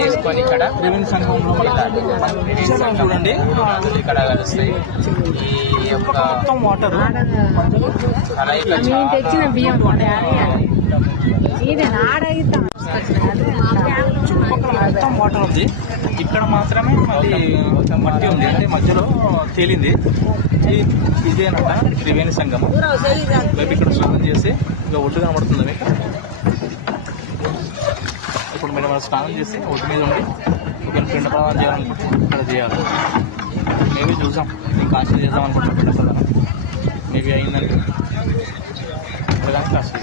చేసుకొని ఇక్కడ త్రివేణి సంఘంలో చూడండి ఇక్కడ కలుస్తాయి. ఈ యొక్క మొత్తం వాటర్ తెచ్చిన బియ్యం చుట్టుపక్కల మొత్తం వాటర్ ఉంది. ఇక్కడ మాత్రమే మట్టి ఉంది, అంటే మధ్యలో తేలింది. ఇదేనట త్రివేణి సంగమం. మేము ఇక్కడ స్నానం చేసి ఇంకా ఒడ్డు కనబడుతుంది మీకు. ఇప్పుడు మీరు మనం స్నానం చేసి ఒడ్డు మీద ఉండి ఒకవేళ పిండ ప్రదానం చేయాలనుకుంటే ఇక్కడ చేయాలి. మేబీ చూసాం ఇంకా ఆశ చేద్దాం అనుకుంటున్నాం పిండ ప్రదానం. మేబీ అయిందంటే ఇప్పుడు కానీ కాస్ట్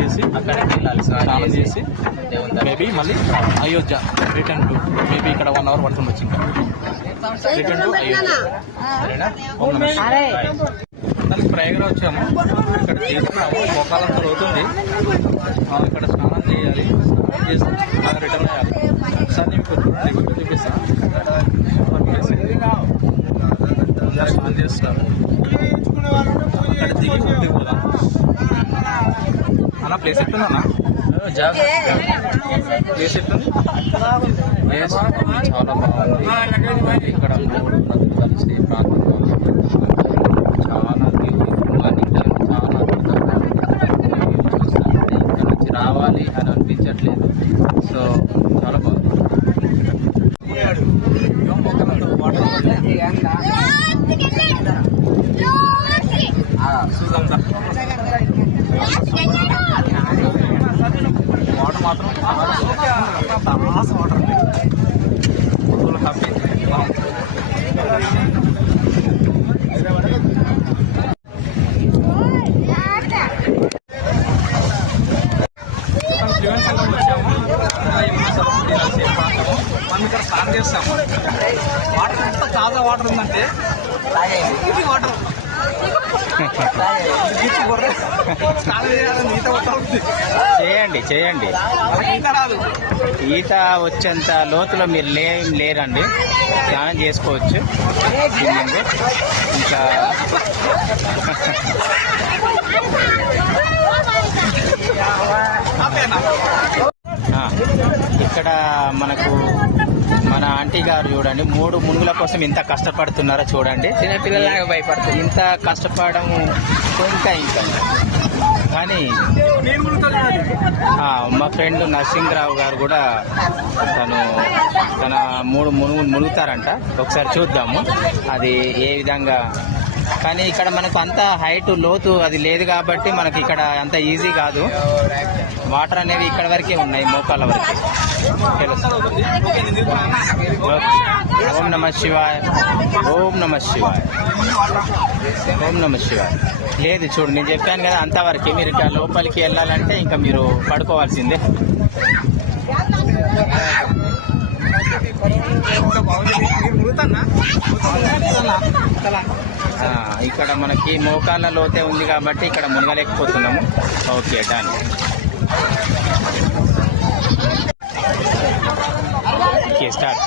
చేసి అక్కడికి వెళ్ళాలి, స్నానం చేసి మేబీ మళ్ళీ అయోధ్య రిటర్న్ టు మేబీ ఇక్కడ 1 hour పడుతుండొచ్చు. ఇంకా రిటర్న్ టు అయోధ్య. దానికి ప్రయాగరాజ్ వచ్చాము. ఇక్కడ తీసుకున్నాము, మొక్కలంతా అవుతుంది. ఇక్కడ స్నానం చేయాలి, స్నానం చేసి రిటర్న్ అయ్యాలి. ఒకసారి నేను చూపిస్తాను. స్నానం చేస్తున్నాను. అక్కడ దిగి పోదాం అన్న. ప్లేస్ ఎట్లుందా ప్లేస్ ఎట్లుంది? చాలా బాగుంది. ఇక్కడ కలిసి ప్రాంతంలో చాలా మార్నింగ్ టైం చాలా ఇక్కడ నుంచి రావాలి అని అనిపించట్లేదు. సో చాలా బాగుంది. వాటర్ మాత్రం తాస్ వాటర్ హ్యాపీ. త్రివేణి సంఘం వచ్చాము. మనం ఇక్కడ స్నానం చేస్తాము. వాటర్ ఎంత తాజా వాటర్ ఉందంటే ఇది వాటర్ చేయండి చేయండి. ఈత వచ్చేంత లోతులో మీరు లేరండి, స్నానం చేసుకోవచ్చు. ఇంకా ఇక్కడ మనకు మన ఆంటీ గారు చూడండి 3 మునుగుల కోసం ఇంత కష్టపడుతున్నారో చూడండి. చిన్నపిల్లలాగా భయపడుతుంది. ఇంత కష్టపడడం ఇంకా కానీ మా ఫ్రెండ్ నరసింహరావు గారు కూడా తన 3 మునుగుతారంట. ఒకసారి చూద్దాము అది ఏ విధంగా. కానీ ఇక్కడ మనకు అంత హైట్ లోతు అది లేదు కాబట్టి మనకి ఇక్కడ అంత ఈజీ కాదు. వాటర్ అనేవి ఇక్కడ వరకే ఉన్నాయి, మోకాళ్ళ వరకే. ఓం నమ శివాయ, ఓం నమ శివాయ, ఓం నమ శివాయ. లేదు చూడు, నేను చెప్పాను కదా అంతవరకే. మీరు ఇక్కడ లోపలికి వెళ్ళాలంటే ఇంకా మీరు పడుకోవాల్సిందే. ఇక్కడ మనకి మోకాళ్ళ లోతే ఉంది కాబట్టి ఇక్కడ మునగలేకపోతున్నాము. Okay done. Okay start.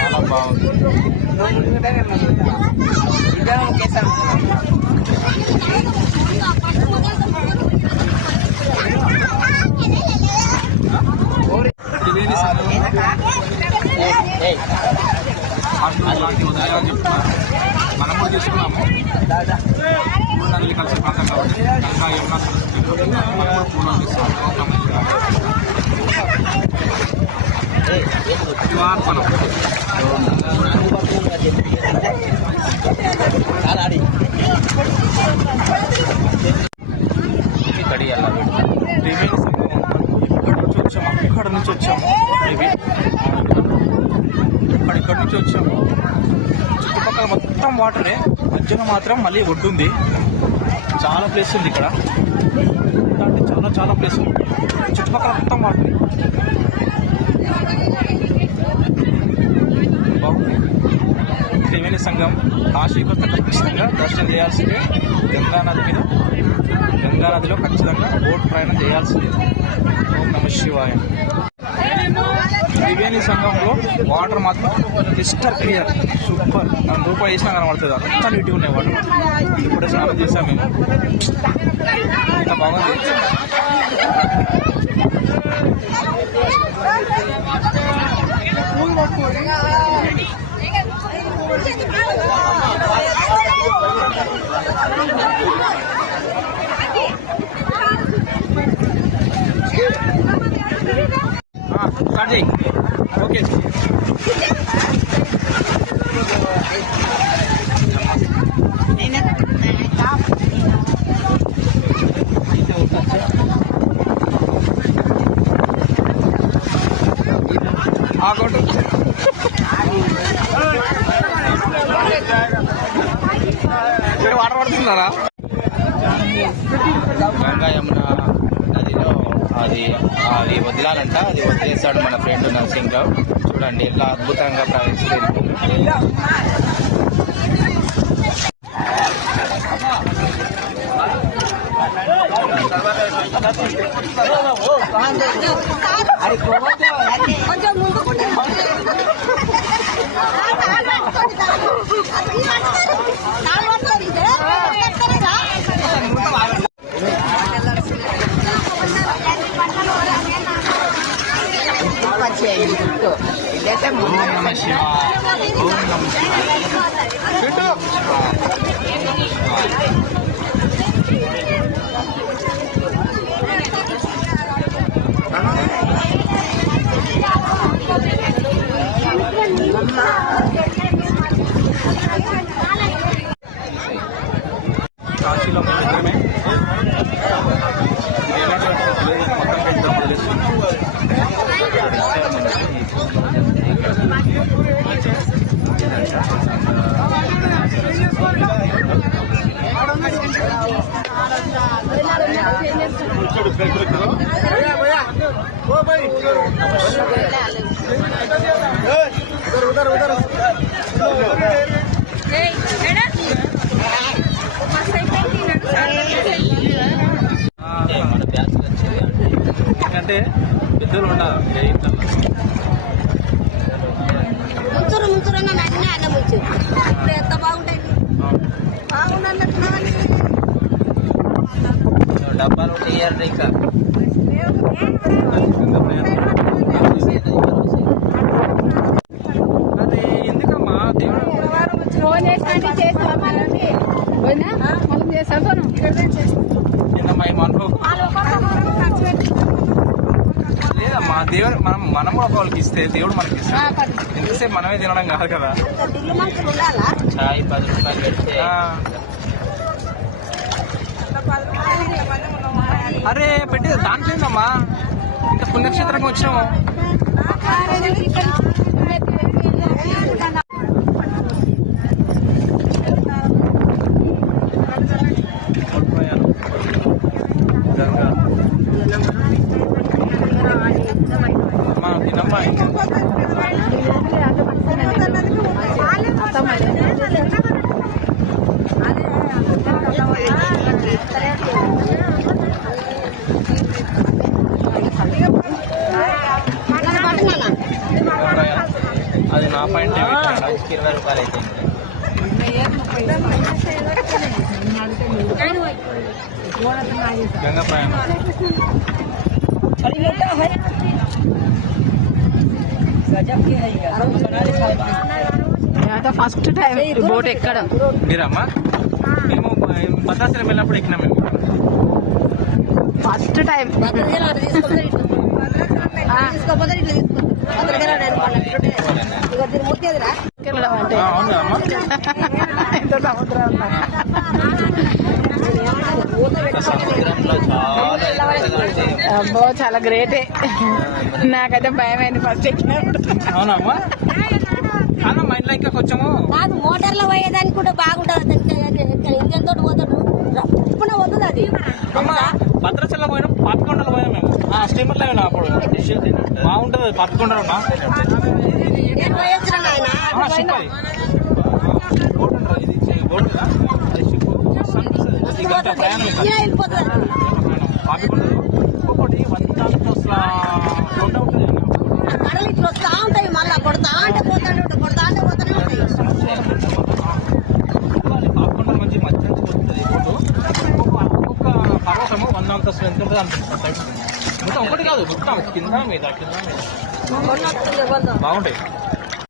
చాలా బాగుంది. మనం కూడా తీసుకున్నాము. 3 నదులు కలిసి ప్రాంతం కాబట్టి గంగా యమున సరస్వతి మనం కూడా పూర్వం తీసుకున్నాం. ఇక్కడ నుంచి వచ్చాము. ఇక్కడి నుంచి వచ్చాము. చుట్టుపక్కల మొత్తం వాటరే, మధ్యలో మాత్రం మళ్ళీ ఒడ్డు ఉంది. చాలా ప్లేస్ ఉంది ఇక్కడ, అంటే చాలా ప్లేస్ ఉంది. చుట్టుపక్కల మొత్తం వాటరే. బాగుంది. త్రివేణి సంఘం కాశీకొత్త ఖచ్చితంగా దర్శనం చేయాల్సిందే. గంగా నది మీద గంగా నదిలో ఖచ్చితంగా బోట్ ప్రయాణం చేయాల్సిందే. ఓం నమ శివాయ. త్రివేణి సంఘంలో వాటర్ మాత్రం క్రిస్టల్ క్లియర్, సూపర్. మనం రూపాయి వేసినా కనబడుతుంది, అంతా నీట్గా ఉన్నాయి వాటర్. ఇప్పుడే స్నానం చేసాం మేము, అంత బాగుంది. స్టార్ట్ చేయి. ఓకే. ఆగోటు వాటర్ పడుతున్నారా? గంగా యమున నదిలో అది వదలాలంట. అది వదిలేశాడు మన ఫ్రెండ్ నరసింహరావు. చూడండి ఎలా అద్భుతంగా ప్రవేశిస్తుంది. ఓం నమ శివాయ. ఓం నమ కాశీలో మాత్రమే మొత్తం తెలుస్తుంది. అంటే పెద్దలు ఉండాలి ఇంట్లో. ముంచురు అన్న అన్నీ అన్న ముంచు ఇప్పుడు ఎంత బాగుంటాయి. బాగుండన్నట్టున్నావని డబ్బాలు ఇయ్యారు ఇంకా. అది ఎందుకమ్మా దేవుడు లేదమ్మా. దేవుడు మనం కూడా వాళ్ళకి ఇస్తే దేవుడు మనకి ఇస్తాడు. ఎంతసేపు మనమే తినడం కాదు కదా. దిల్లు మనుషులు ఉండాలా? చాయ్ 10 రూపాయలు పెడితే అరే పెట్టి దాంట్లో ఏందమ్మా, ఇంకా పుణ్యక్షేత్రంగా వచ్చినాము. గంగా అమ్మా తినమ్మా. అది నా పాయింట్. 20 రూపాయలు అయితే గంగా ప్రయాణం ఫస్ట్ టైం బోట్ ఎక్కడం. మీరమ్మా? మేము భద్రాచలం వెళ్ళినప్పుడు ఎక్కినాం మేము. ఫస్ట్ టైం తీసుకోపోతే ఇట్లా తీసుకోపోతే అవును అమ్మా. ఎంత సముద్రం సముద్రంలో అబ్బో చాలా గ్రేటే. నాకైతే భయమైంది ఫస్ట్ ఎక్కినప్పుడు. అవునమ్మా. అన్న మా ఇంట్లో ఇంకా కొంచెము కాదు మోటార్లో పోయేదానికి కూడా బాగుంటుంది. ఇంజన్ తోటి పోతాడు రప్పున పోతుంది అది. అమ్మా భద్రాచలం పోయినా పాపికొండలు పోయినా మేము. స్టీమర్ లో అయినా అప్పుడు బాగుంటుంది పాపికొండలు. నేను పోయొచ్చిన ఆయన బోట్ అంటారు ఇది బోట్ కదా అది షిప్ ఈ గంట ప్రయాణం ఇక్కడ ఇలా వెళ్ళిపోతుంది పాపికొండలు ఒక్కొక్కటి 100 అంతస్తుల కొండ ఉంటుంది అండి. ఆ కడలు ఇట్లా వస్తా ఉంటాయి మళ్ళా కొడతా అంటే పోతానే ఉంటాయి పాపికొండ మంచి మధ్య నుంచి వస్తుంది బోటు ఒక్కొక్క పర్వతము 100 అంతస్తులు ఎంత ఉంటుంది అనిపిస్తుంది మొత్తం ఒకటి కాదు మొత్తం కింద మీద కొడతా బాగుంటాయి.